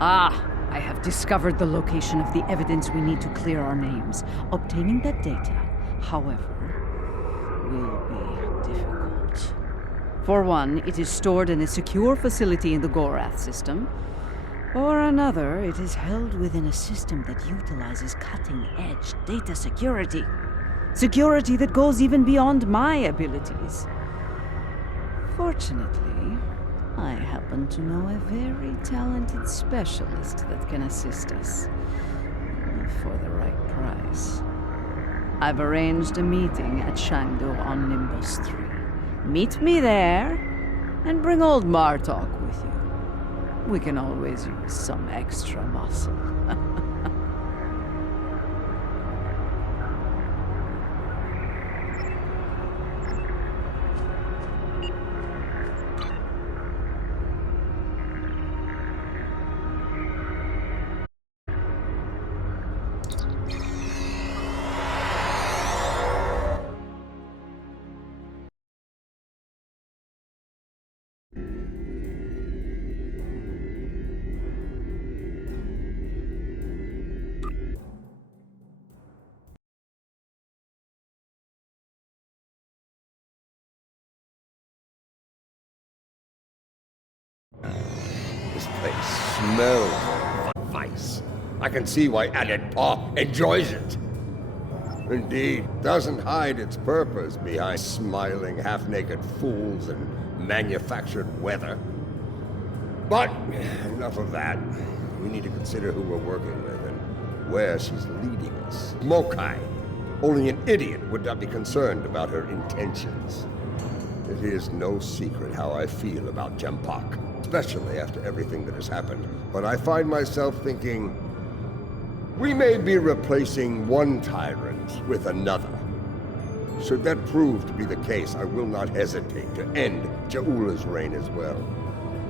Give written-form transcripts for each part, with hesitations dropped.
I have discovered the location of the evidence we need to clear our names. Obtaining that data, however, will be difficult. For one, it is stored in a secure facility in the Gorath system. For another, it is held within a system that utilizes cutting-edge data security. Security that goes even beyond my abilities. Fortunately, I happen to know a very talented specialist that can assist us. For the right price. I've arranged a meeting at Shangdo on Nimbus 3. Meet me there, and bring old Martok with you. We can always use some extra muscle. This place smells of vice. I can see why Added Paw enjoys it. Indeed, doesn't hide its purpose behind smiling half-naked fools and manufactured weather. But enough of that. We need to consider who we're working with and where she's leading us. Mokai. Only an idiot would not be concerned about her intentions. It is no secret how I feel about Jempak, especially after everything that has happened. But I find myself thinking, we may be replacing one tyrant with another. Should that prove to be the case, I will not hesitate to end Ja'ula's reign as well,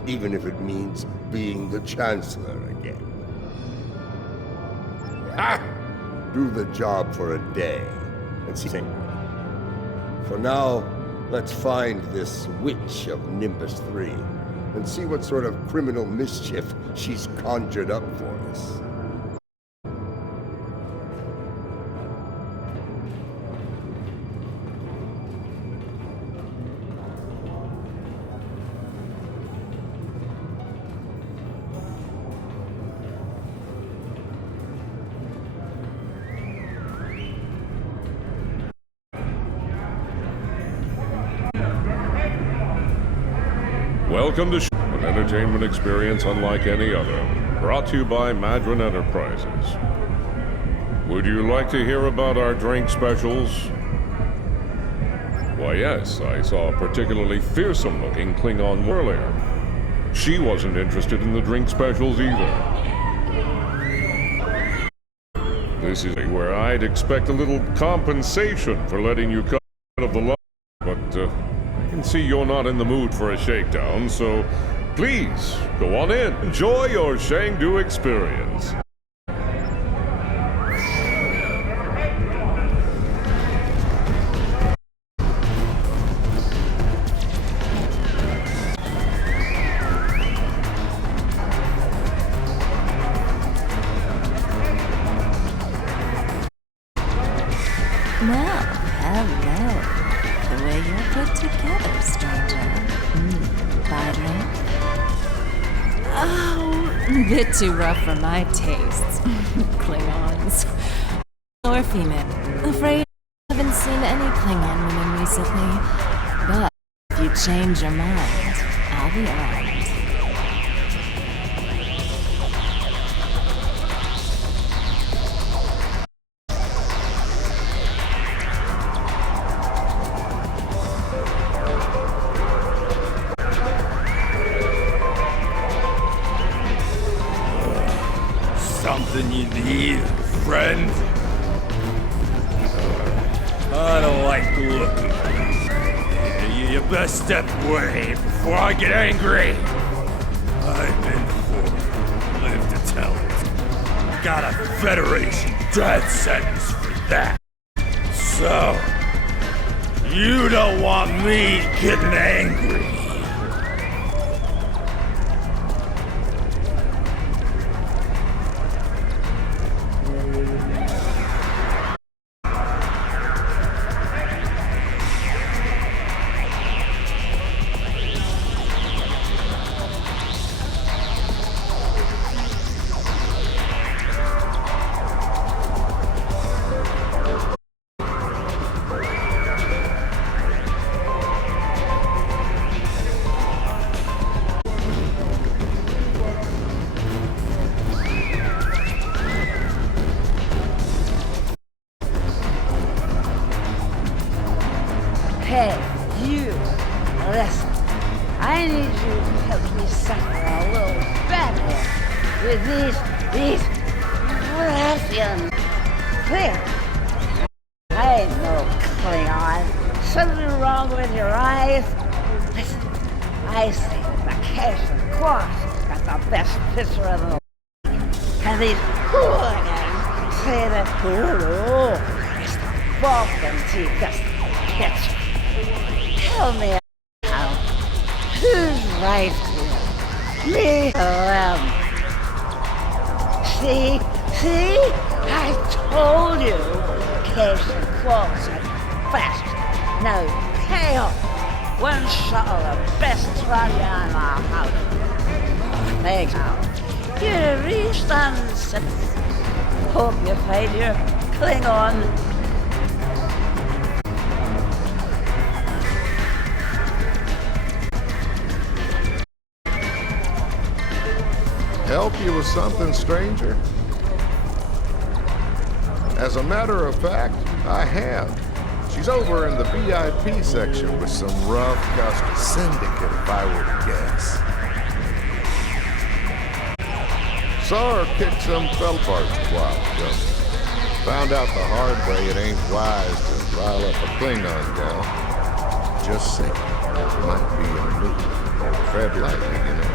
even if it means being the Chancellor again. Ha! Do the job for a day, and see. For now, let's find this witch of Nimbus 3, and see what sort of criminal mischief she's conjured up for us. Welcome to an entertainment experience unlike any other, brought to you by Madron Enterprises. Would you like to hear about our drink specials? Why yes, I saw a particularly fearsome-looking Klingon earlier. She wasn't interested in the drink specials either. This is where I'd expect a little compensation for letting you cut out of the line, but I can see you're not in the mood for a shakedown, so please, go on in. Enjoy your Shangdu experience. Well, hello. The way you're put together, stranger. Badly. Oh, bit too rough for my tastes. Klingons. Or female. Afraid I haven't seen any Klingon women recently. But if you change your mind, I'll be around. Something you need, friend? I don't like the look of it. You best step away before I get angry. I've been before, live to tell it. Got a Federation death sentence for that. So, you don't want me getting angry. I need you to help me suffer a little better with these Ruffian things. I ain't no Klingon. Something wrong with your eyes? Listen, I say the cash and Cross got the best picture of the and these hooligans say that, it's the Vulcans he just gets. Tell me now, who's right here? Me or them? See? I told you, cash and Cross are fast. Now, pay off. One shot of the best run in our house. Thanks now. You're a reasons. Hope you find your Klingon. Help you with something, stranger? As a matter of fact, I have. She's over in the VIP section with some rough customers. Syndicate, if I were to guess. Saw her kick some fell parts a while ago. Found out the hard way it ain't wise to rile up a Klingon gal. Just saying, might be in a mood. Tread lightly, you know.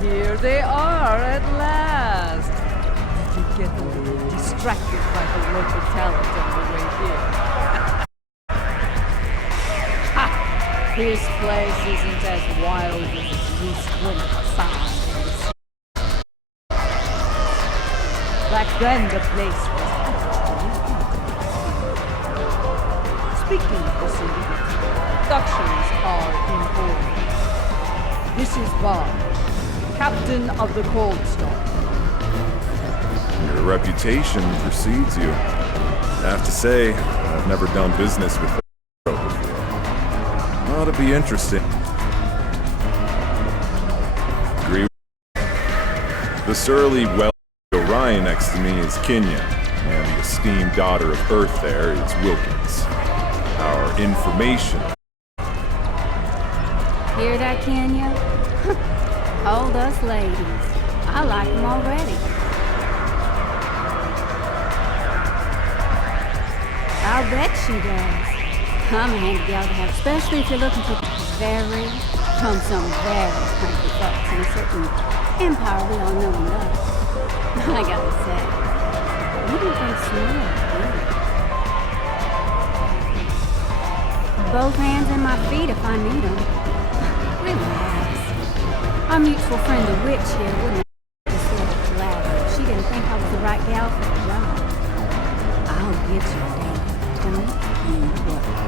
Here they are at last. Did you get a little distracted by the local talent on the way here? Ha! This place isn't as wild as it used when it sounds. Back then, the place was actually. Speaking of the syndicate, productions are in order. This is Bob, Captain of the Cold Storm. Your reputation precedes you. I have to say, I've never done business with the before. Ought to be interesting. Agree. The surly, Orion next to me is Kenya, and the esteemed daughter of Earth there is Wilkins. Our information. Hear that, Kenya? Hold us ladies. I like them already. I'll bet she does. I'm a handy gal to have, especially if you're looking for some very cranky folks in a certain empire we all know and love. I gotta say, you do think smell good. Both hands and my feet if I need them. Relax. Our mutual friend, the witch here, wouldn't have this little collateral if she didn't think I was the right gal for the job. I'll get you, Dana. Don't you worry.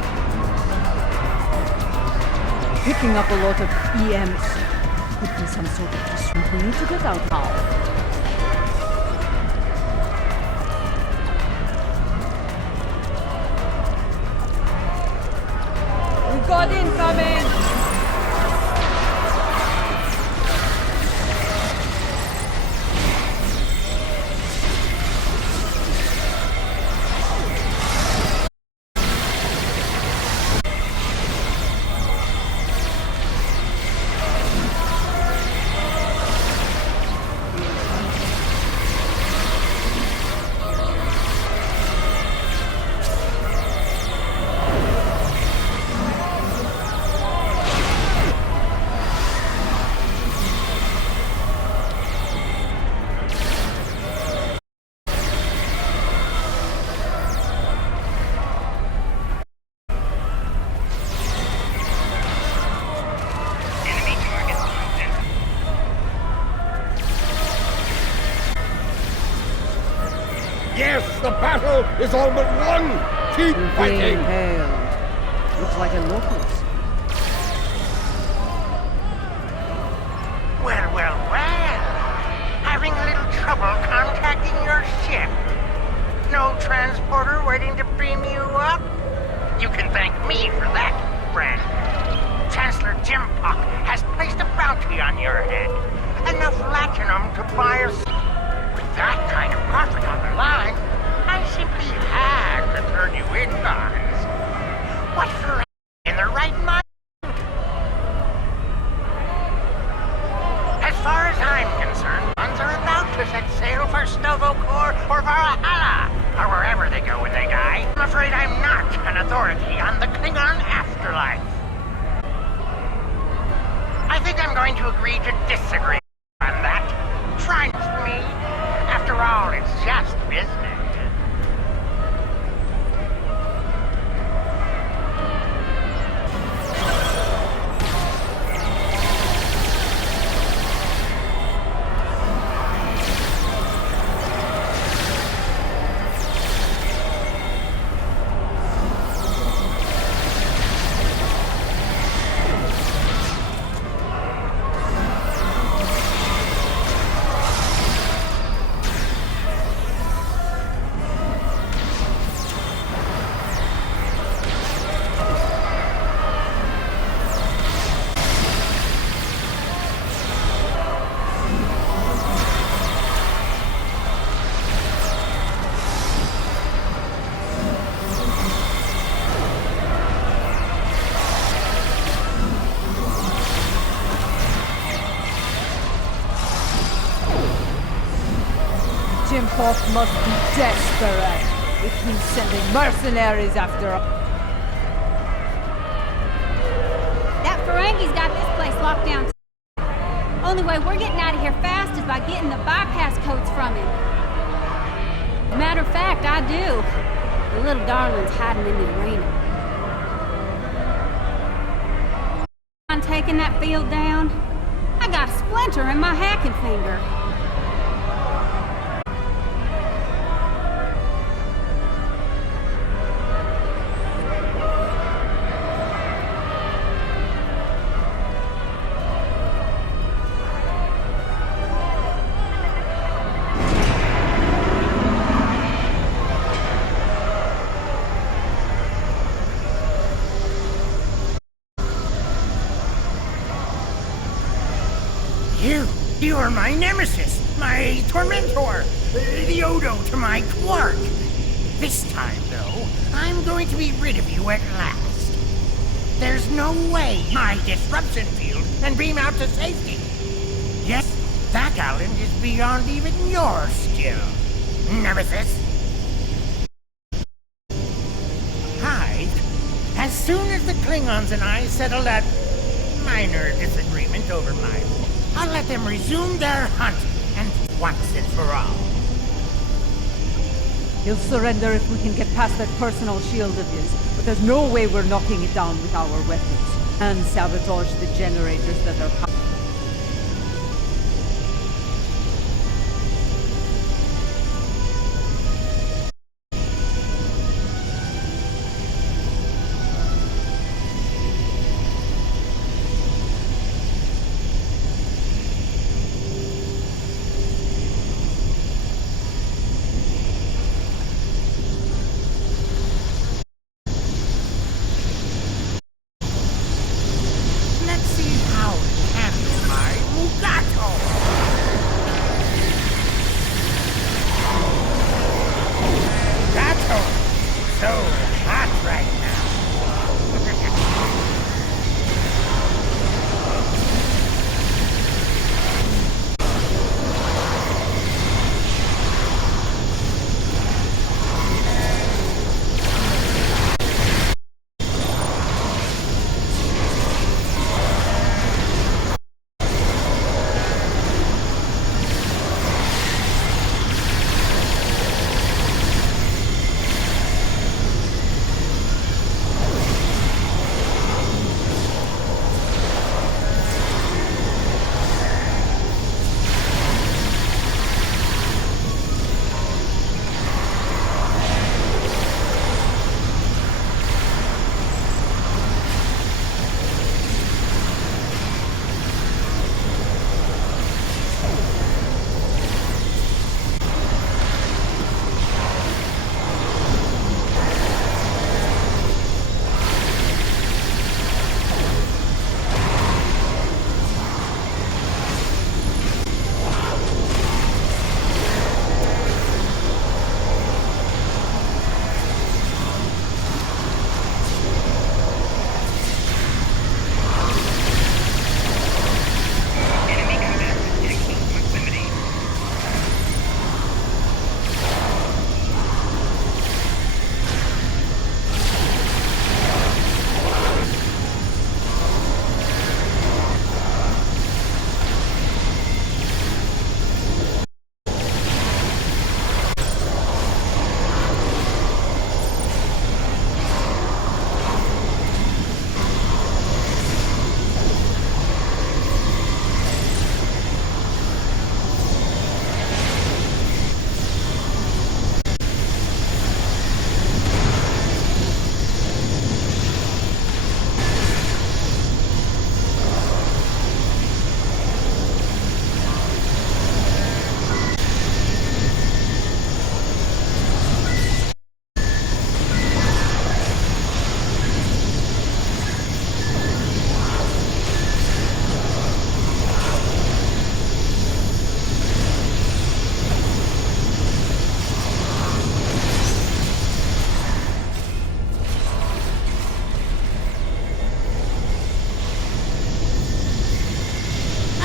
Picking up a lot of EMs. Could be some sort of disruption. We need to get out now. We've got incoming! Yes, the battle is all but won! Keep Being fighting! hailed. Looks like a locust. waiting to beam you up? You can thank me for that, friend. Chancellor Jim Puck has placed a bounty on your head. Enough latinum to buy us. With that kind of profit on the line, I simply had to turn you in, guys. What for in the right mind? As far as I'm concerned, ones are about to set sail for Stovokor or Valhalla, or wherever they go when they die. I'm afraid I'm not an authority on the Klingon afterlife. I think I'm going to agree to disagree on that. Trust me. After all, it's just business. Jim Poff must be desperate if he's sending mercenaries after us. That Ferengi's got this place locked down. Only way we're getting out of here fast is by getting the bypass codes from him. Matter of fact, I do. The little darling's hiding in the arena. I'm taking that field down. I got a splinter in my hacking finger. You are my nemesis, my tormentor, the Odo to my Quark. This time, though, I'm going to be rid of you at last. There's no way my disruption field can beam out to safety. Yes, that island is beyond even your skill, nemesis. Hyde, as soon as the Klingons and I settle that minor disagreement over my... I'll let them resume their hunt, and once and for all. He'll surrender if we can get past that personal shield of his, but there's no way we're knocking it down with our weapons. And sabotage the generators that are... Let's see how we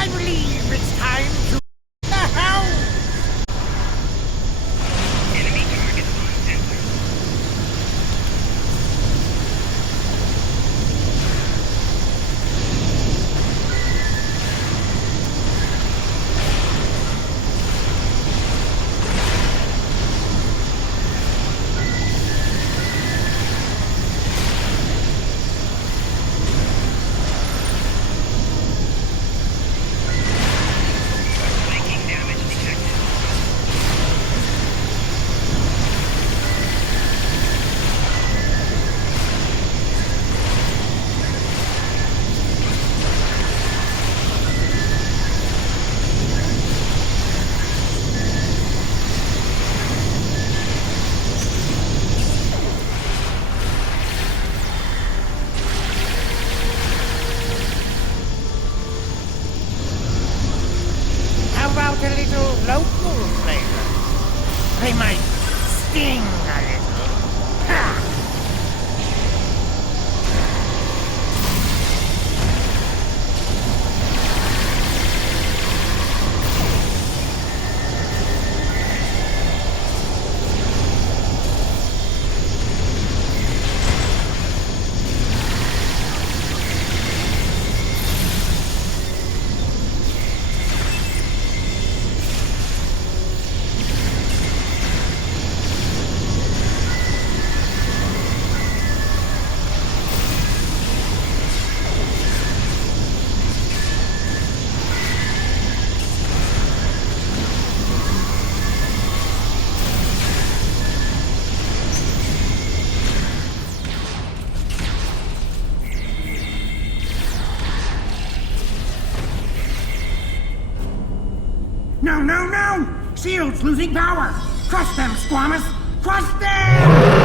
I believe it's time to the house. Enemy target on center. A little local flavor. They might sting a little. Ha! No, no, no! Shield's losing power! Crush them, Squamous! Crush them!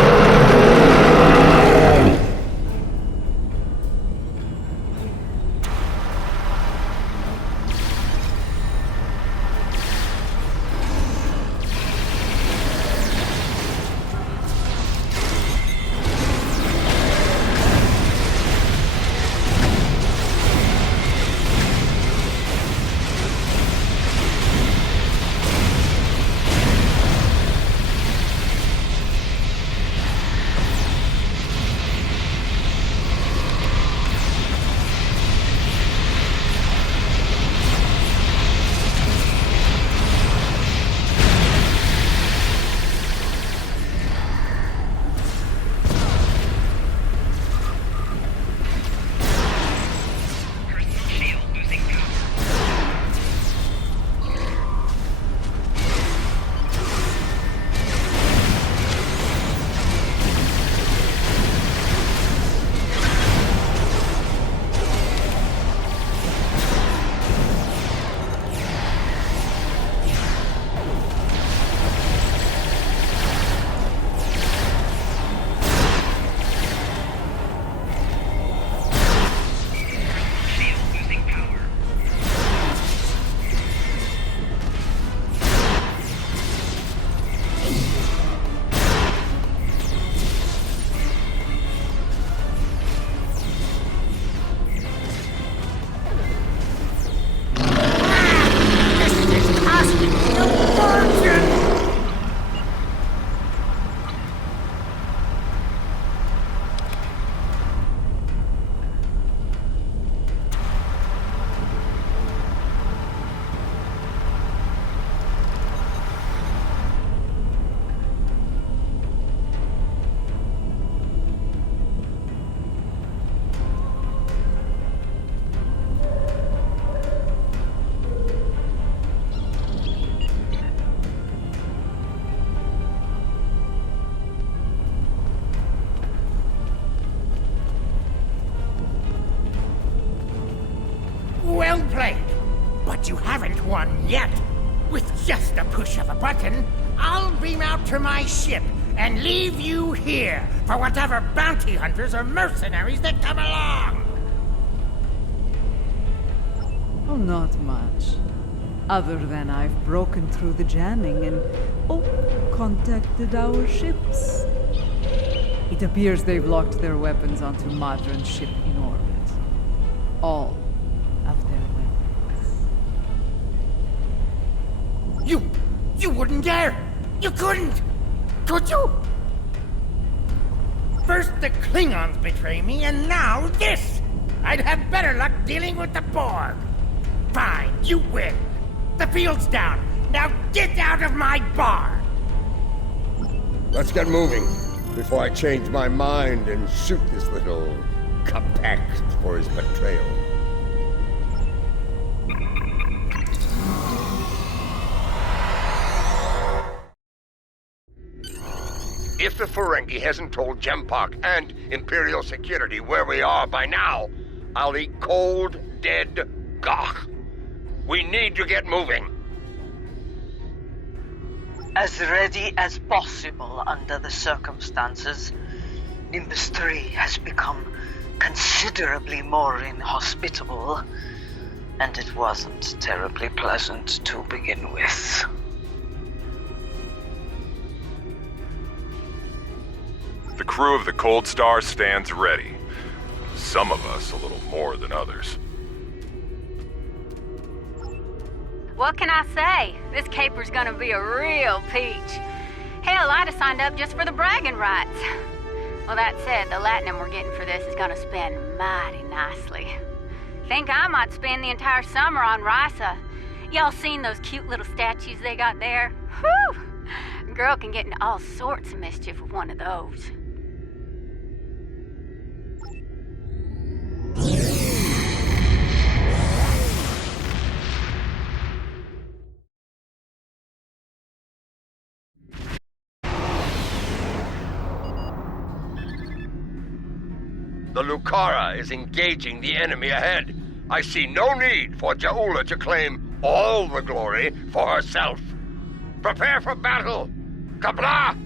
Well played. But you haven't won yet. With just a push of a button, I'll beam out to my ship and leave you here for whatever bounty hunters or mercenaries that come along. Oh, not much. Other than I've broken through the jamming and, contacted our ships. It appears they've locked their weapons onto Madron's ship in orbit. All of their weapons. You wouldn't dare! You couldn't! Could you? First the Klingons betray me, and now this! I'd have better luck dealing with the Borg. Fine, you win. The field's down. Now get out of my bar! Let's get moving before I change my mind and shoot this little capact for his betrayal. If the Ferengi hasn't told Gempak and Imperial Security where we are by now, I'll eat cold, dead gagh. We need to get moving. As ready as possible under the circumstances. Industry has become considerably more inhospitable, and it wasn't terribly pleasant to begin with. The crew of the Cold Star stands ready. Some of us a little more than others. What can I say? This caper's gonna be a real peach. Hell, I'd have signed up just for the bragging rights. Well, that said, the latinum we're getting for this is gonna spend mighty nicely. Think I might spend the entire summer on Risa. Y'all seen those cute little statues they got there? Whew! Girl can get into all sorts of mischief with one of those. The Lucara is engaging the enemy ahead. I see no need for Jaula to claim all the glory for herself. Prepare for battle! Kabla!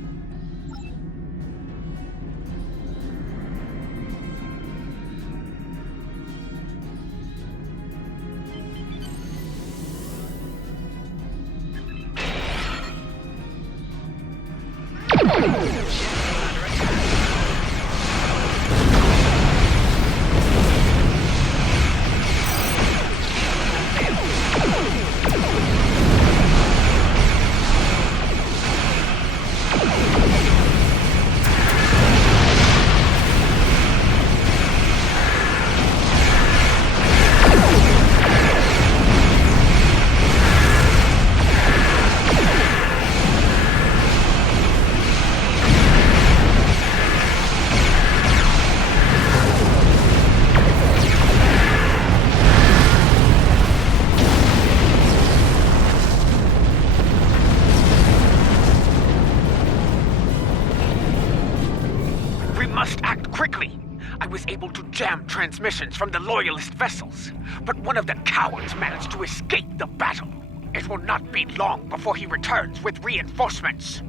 Transmissions from the Loyalist vessels, but one of the cowards managed to escape the battle. It will not be long before he returns with reinforcements.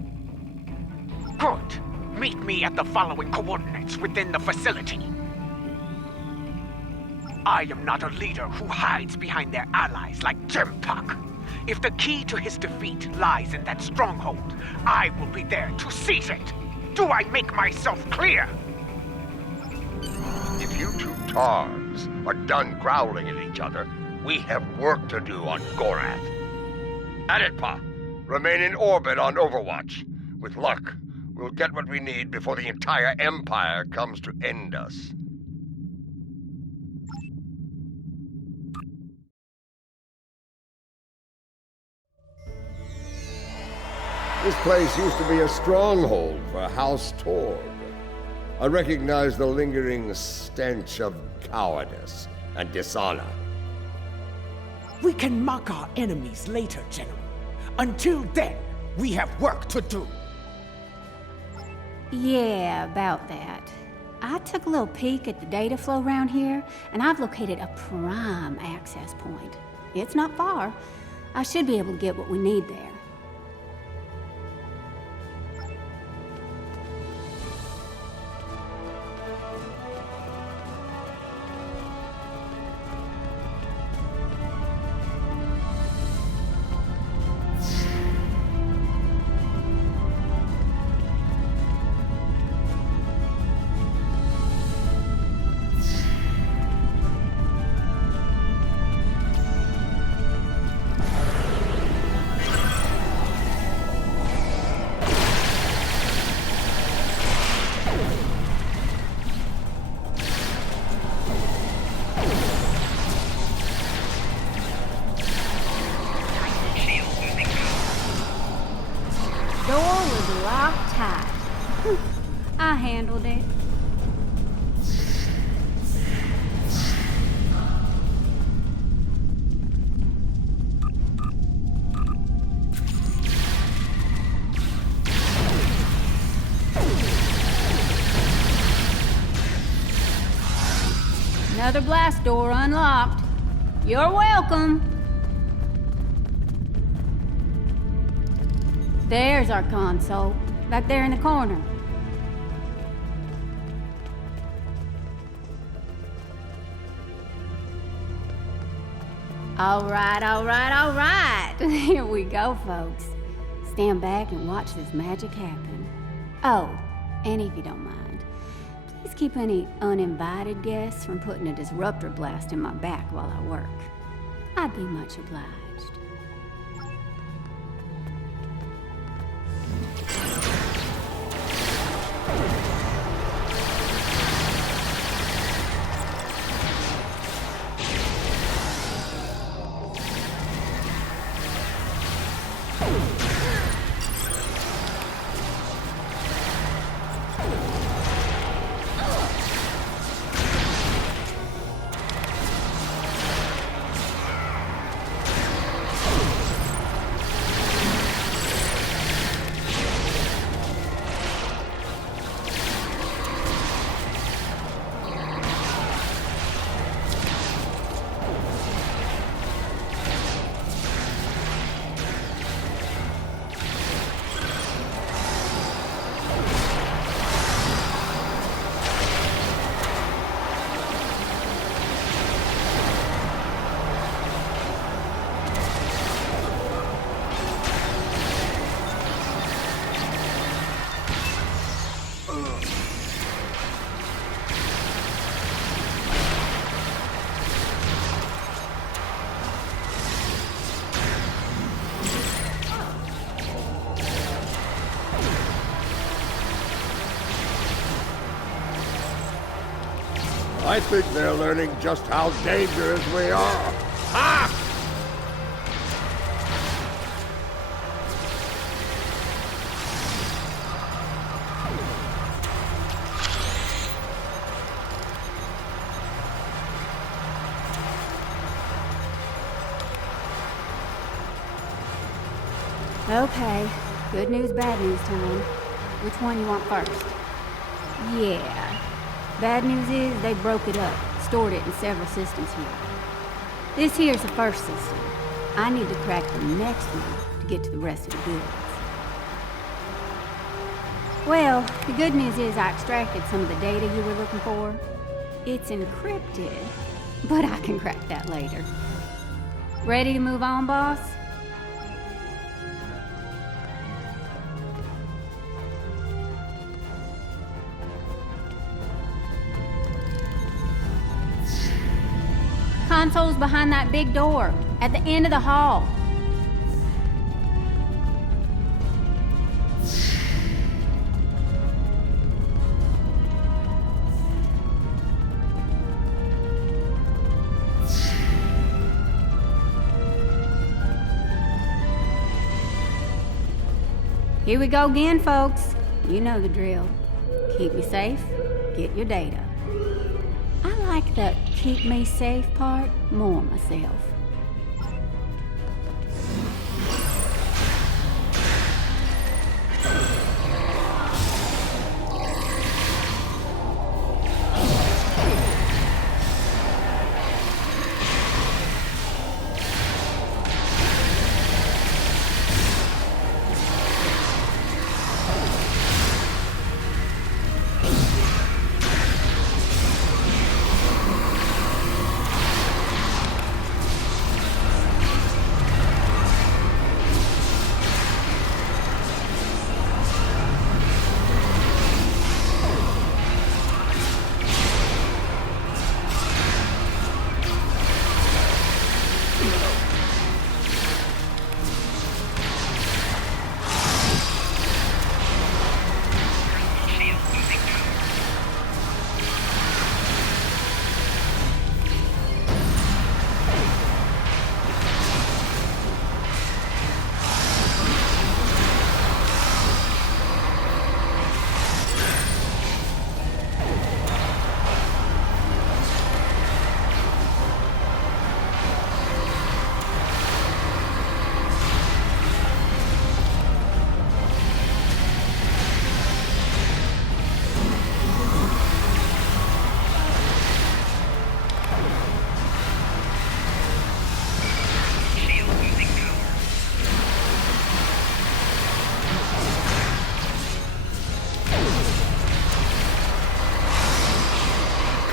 Good. Meet me at the following coordinates within the facility. I am not a leader who hides behind their allies like Gempak. If the key to his defeat lies in that stronghold, I will be there to seize it. Do I make myself clear? If you two Targs are done growling at each other, we have work to do on Gorath. Aditpa, remain in orbit on Overwatch. With luck, we'll get what we need before the entire Empire comes to end us. This place used to be a stronghold for House Torg. I recognize the lingering stench of cowardice and dishonor. We can mock our enemies later, General. Until then, we have work to do. Yeah, about that. I took a little peek at the data flow around here, and I've located a prime access point. It's not far. I should be able to get what we need there. locked tight. I handled it. Another blast door unlocked. You're welcome. There's our console, back there in the corner. All right. Here we go, folks. Stand back and watch this magic happen. Oh, and if you don't mind, please keep any uninvited guests from putting a disruptor blast in my back while I work. I'd be much obliged. I think they're learning just how dangerous we are. Ha! Okay, good news, bad news time. Which one you want first? Yeah. Bad news is they broke it up, stored it in several systems here. This here's the first system. I need to crack the next one to get to the rest of the goods. Well, the good news is I extracted some of the data you were looking for. It's encrypted, but I can crack that later. Ready to move on, boss? Console's behind that big door, at the end of the hall. Here we go again, folks. You know the drill. Keep me safe, get your data. I like the keep me safe part more myself.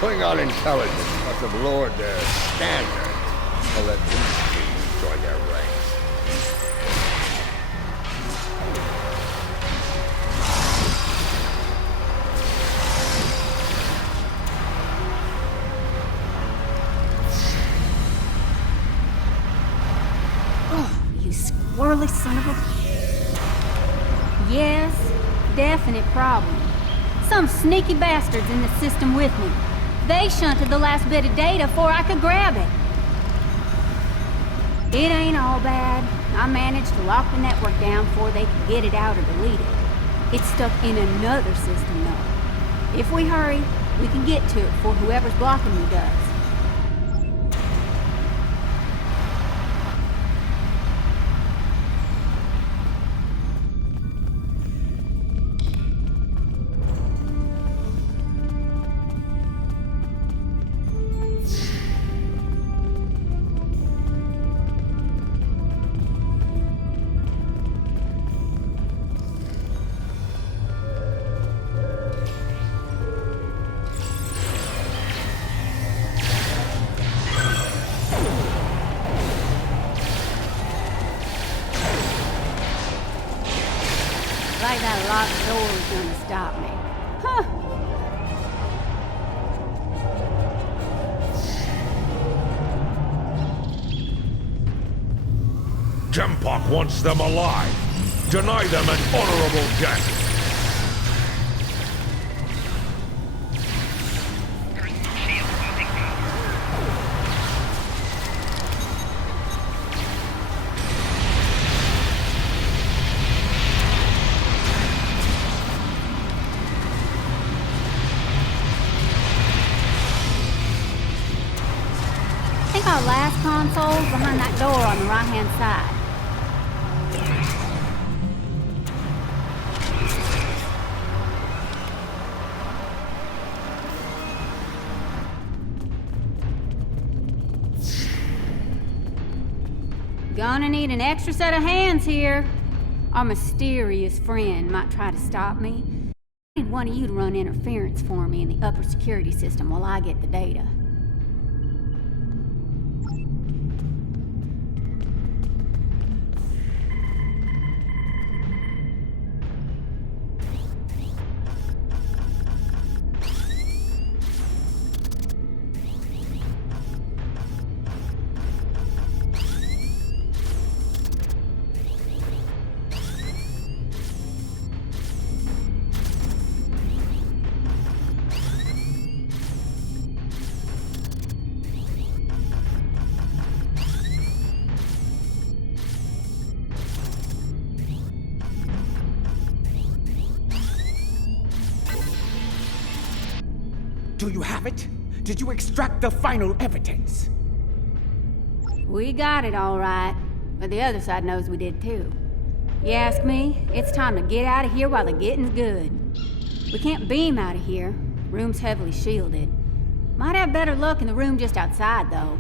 Klingon intelligence must have lowered their standards to let these things join their ranks. You squirrely son of a... Yes, definite problem. Some sneaky bastards in the system with me. They shunted the last bit of data before I could grab it. It ain't all bad. I managed to lock the network down before they could get it out or delete it. It's stuck in another system, though. If we hurry, we can get to it before whoever's blocking me does. Like that locked door is gonna stop me. Huh. Jempak wants them alive. Deny them an honorable death. I think our last console's behind that door on the right-hand side. Gonna need an extra set of hands here. Our mysterious friend might try to stop me. I need one of you to run interference for me in the upper security system while I get the data. Do you have it? Did you extract the final evidence? We got it all right, but the other side knows we did too. You ask me, it's time to get out of here while the getting's good. We can't beam out of here. Room's heavily shielded. Might have better luck in the room just outside, though.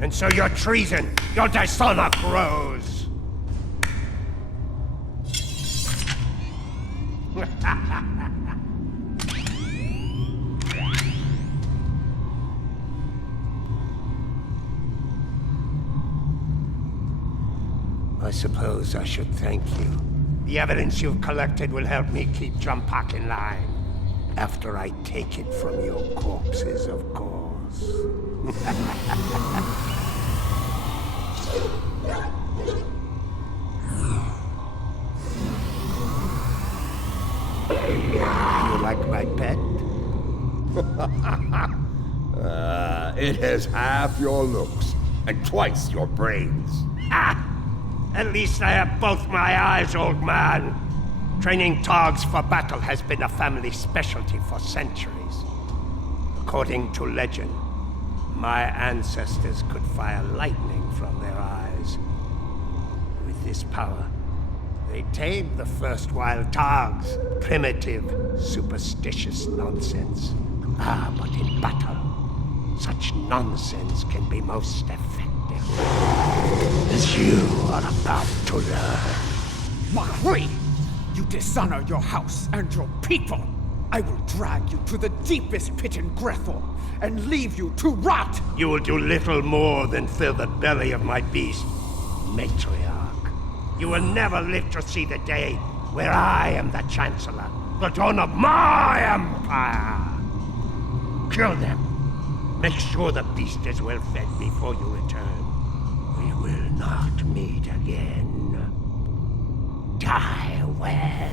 And so your treason, your dishonor grows. I suppose I should thank you. The evidence you've collected will help me keep Jempak in line. After I take it from your corpses, of course. You like my pet? It has half your looks and twice your brains. Ah! At least I have both my eyes, old man. Training Targs for battle has been a family specialty for centuries. According to legend, my ancestors could fire lightning from their eyes. With this power, they tamed the first wild Targs. Primitive, superstitious nonsense. But in battle, such nonsense can be most effective. As you are about to learn. Mahri! You dishonor your house and your people! I will drag you to the deepest pit in Grethel and leave you to rot! You will do little more than fill the belly of my beast, matriarch. You will never live to see the day where I am the Chancellor, the dawn of my empire! Kill them. Make sure the beast is well fed before you return. We will not meet again. Die well.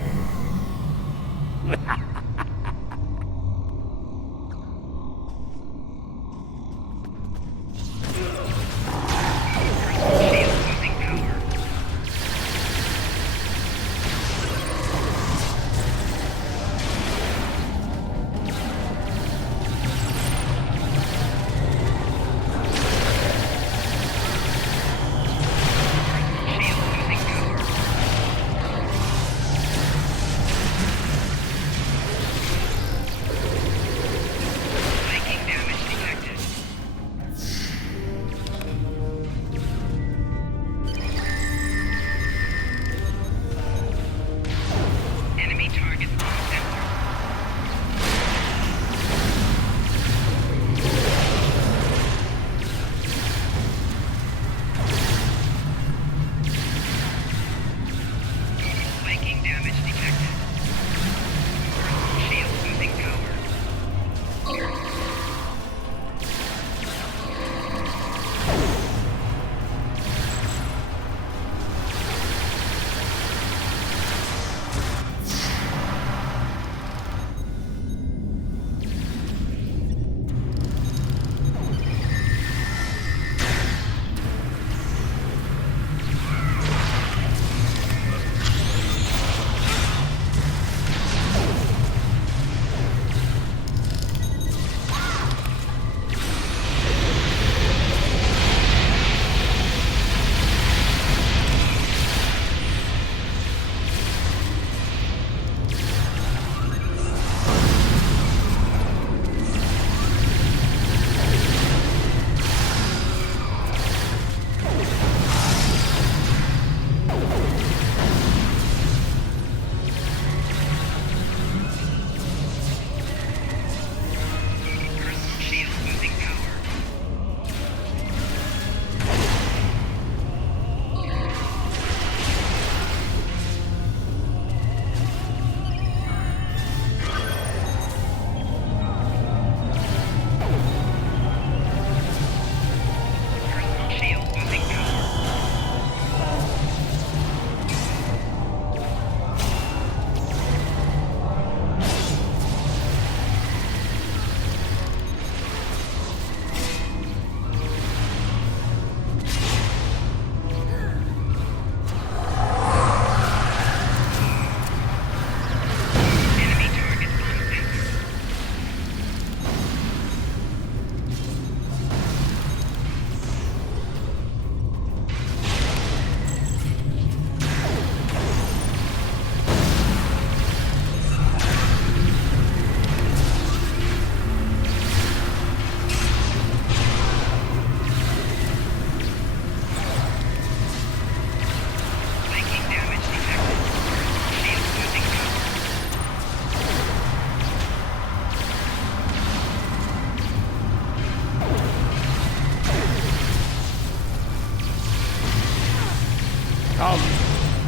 Come,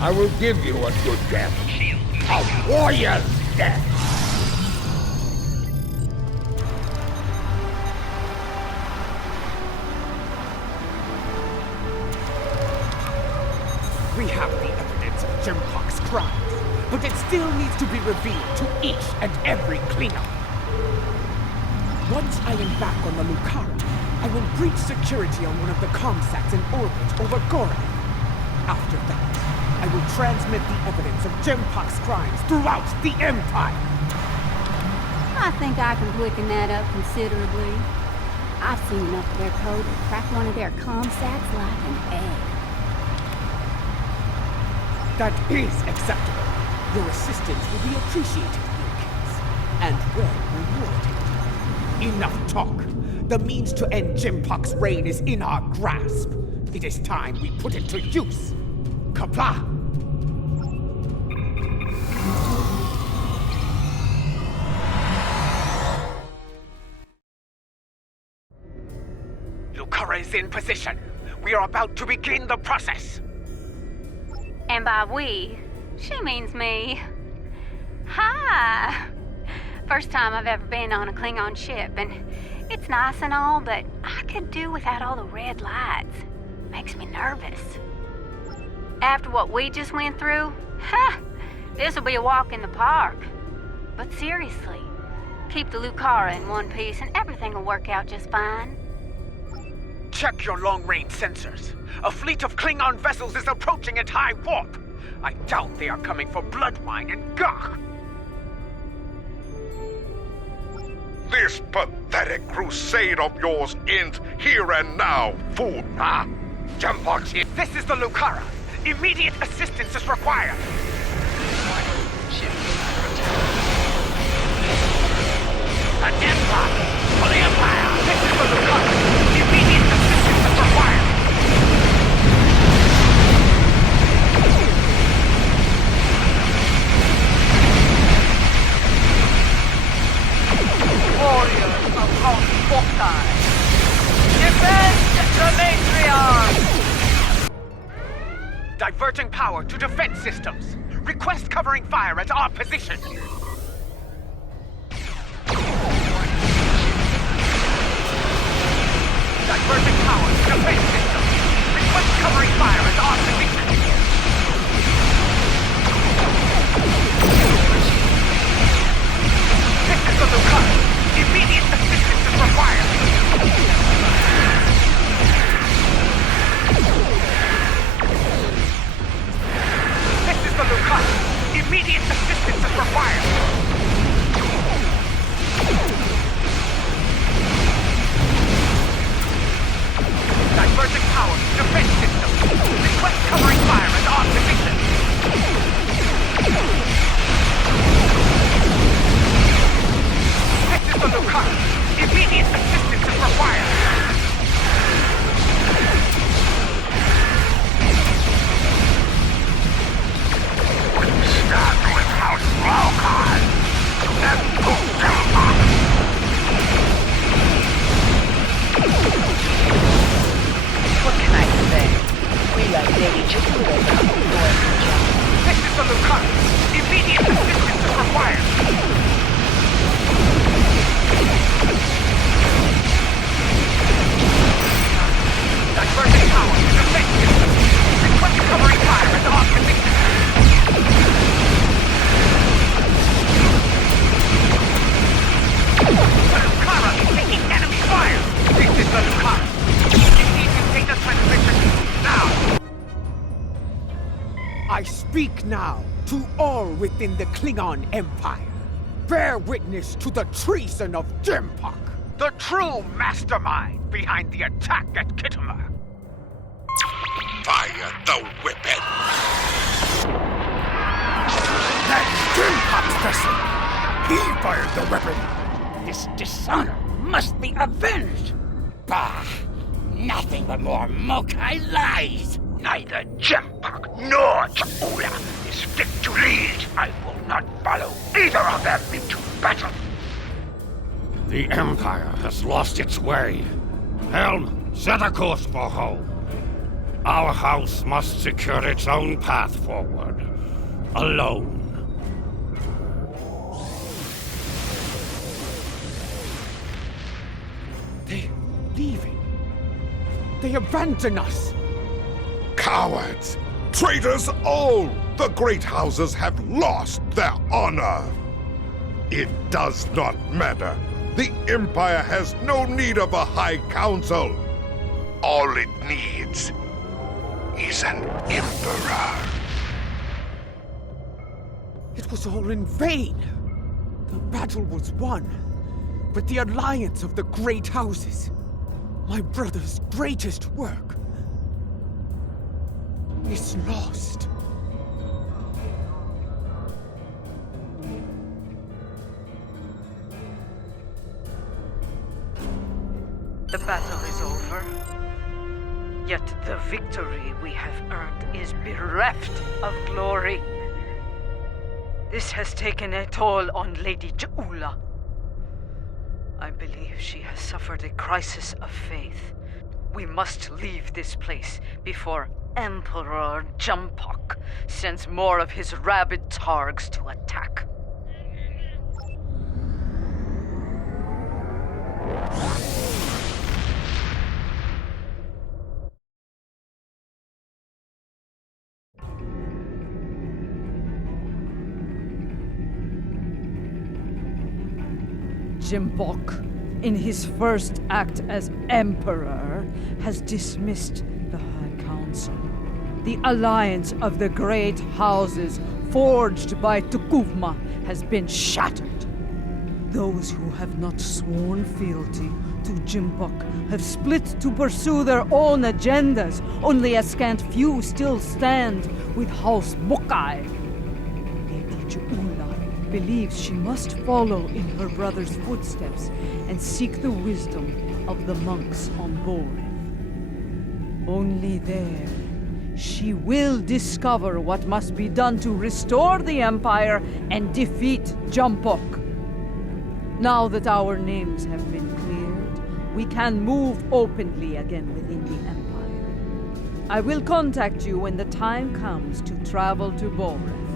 I will give you a good death. A warrior's death. We have the evidence of Jempok's crimes, but it still needs to be revealed to each and every Klingon. Once I am back on the Lucara, I will breach security on one of the comsats in orbit over Gorath. After that, I will transmit the evidence of Jempok's crimes throughout the Empire. I think I can quicken that up considerably. I've seen enough of their code to crack one of their comsats like an egg. That is acceptable. Your assistance will be appreciated in your case, and well rewarded. Enough talk. The means to end Jimpok's reign is in our grasp. It is time we put it to use. Kapla! Lucara is in position. We are about to begin the process. And by we, she means me. Hi! First time I've ever been on a Klingon ship, and it's nice and all, but I could do without all the red lights. Makes me nervous. After what we just went through, this'll be a walk in the park. But seriously, keep the Lucara in one piece and everything will work out just fine. Check your long-range sensors. A fleet of Klingon vessels is approaching at high warp. I doubt they are coming for blood wine and gah. This pathetic crusade of yours ends here and now, fool. Jimpok's here. This is the Lucara. Immediate assistance is required. An Empire! For the Empire! This is the Lucara. Immediate assistance is required. Warriors of Count Boktai, defend the matriarch! Diverting power to defense systems. Request covering fire at our position. Diverting power to defense systems. Request covering fire at our position. This is the Lucara. Immediate assistance is required. This is the Lucara. Immediate assistance is required. Diverting power to defense system. Request covering fire at our position. This is the Lucara. Immediate assistance is required. Start with House Rokan and Pukama. What can I say? We are ready to put us out the door. This is the Lucara. Immediate assistance is required. Diverting power to defense system. Request covering fire at our position. The Lucara is taking enemy fire. This is the Lucara. Initiating data transmission now. I speak now to all within the Klingon Empire. Bear witness to the treason of Jimpok. The true mastermind behind the attack at Kittimer. Fire the weapon! That's Jimpok's vessel! He fired the weapon! This dishonor must be avenged! Bah! Nothing but more Mokai lies! Neither Jimpok nor Chakula is fit to lead. I will not follow either of them into battle. The Empire has lost its way. Helm, set a course for home. Our house must secure its own path forward. Alone. They're leaving. They abandon us. Cowards! Traitors all! The great houses have lost their honor! It does not matter. The Empire has no need of a High Council. All it needs is an Emperor. It was all in vain. The battle was won, but the alliance of the great houses, my brother's greatest work, is lost. The battle is over. Yet the victory we have earned is bereft of glory. This has taken a toll on Lady Ja'ula. I believe she has suffered a crisis of faith. We must leave this place before Emperor Jumpok sends more of his rabid targs to attack. Jimbok, in his first act as Emperor, has dismissed the High Council. The alliance of the great houses forged by Tukuvma has been shattered. Those who have not sworn fealty to Jimbok have split to pursue their own agendas. Only a scant few still stand with House Mokai. Lady Ja'ula believes she must follow in her brother's footsteps and seek the wisdom of the monks on board. Only there, she will discover what must be done to restore the Empire and defeat Jumpok. Now that our names have been cleared, we can move openly again within the Empire. I will contact you when the time comes to travel to Boren.